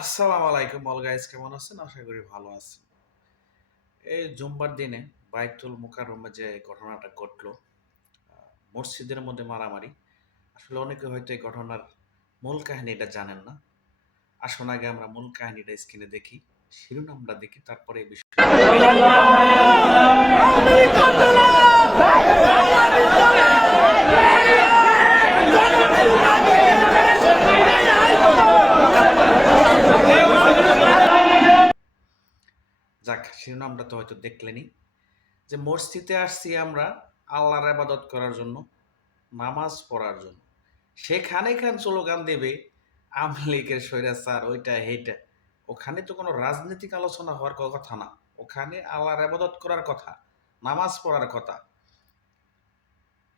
আসসালামু আলাইকুম all guys, কেমন আছেন? আশা করি ভালো আছেন। এই জুম্মার দিনে বাইতুল মুকাররমে যে ঘটনাটা ঘটলো, মসজিদের মধ্যে মারামারি। আসলে অনেকে হয়তো এই ঘটনার মূল কাহিনীটা জানেন না। আসুন আগে আমরা মূল কাহিনীটা স্ক্রিনে দেখি, শিরোনামটা দেখি, তারপরে এই বিষয়ে যাক, শিরোনামটা তো হয়তো দেখলেনই যে মসজিদে আসছি আমরা আল্লাহর ইবাদত করার জন্য, নামাজ পড়ার জন্য। সেখানে খান স্লোগান দেবে আওয়ামী লীগের স্বৈরাচার, ওইটা এইটা। ওখানে তো কোনো রাজনৈতিক আলোচনা হওয়ার কথা না। ওখানে আল্লাহর ইবাদত করার কথা, নামাজ পড়ার কথা।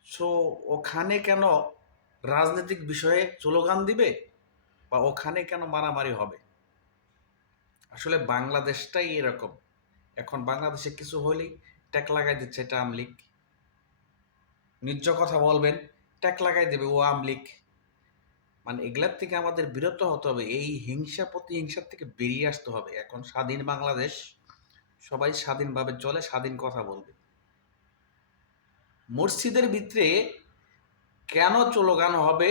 সো ওখানে কেন রাজনৈতিক বিষয়ে স্লোগান দিবে বা ওখানে কেন মারামারি হবে? আসলে বাংলাদেশটাই এরকম। এখন বাংলাদেশে কিছু হলেই ট্যাগ লাগাই দিচ্ছে এটা আওয়ামী লীগ। ন্যায্য কথা বলবেন, ট্যাগ লাগাই দেবে ও আওয়ামী লীগ। মানে এগুলার থেকে আমাদের বিরত হতে হবে, এই হিংসা প্রতিহিংসার থেকে বেরিয়ে আসতে হবে। এখন স্বাধীন বাংলাদেশ, সবাই স্বাধীনভাবে চলে, স্বাধীন কথা বলবে। মসজিদের ভিতরে কেন স্লোগান হবে,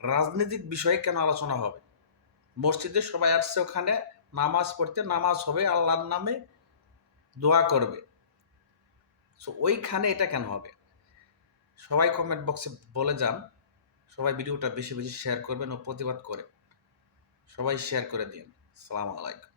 রাজনৈতিক বিষয়ে কেন আলোচনা হবে? মসজিদে সবাই আসছে ওখানে নামাজ পড়তে, নামাজ হবে, আল্লাহর নামে দোয়া করবে। সো ওইখানে এটা কেন হবে? সবাই কমেন্ট বক্সে বলে যান। সবাই ভিডিওটা বেশি বেশি শেয়ার করবেন ও প্রতিবাদ করেন। সবাই শেয়ার করে দিন। আসসালামু আলাইকুম।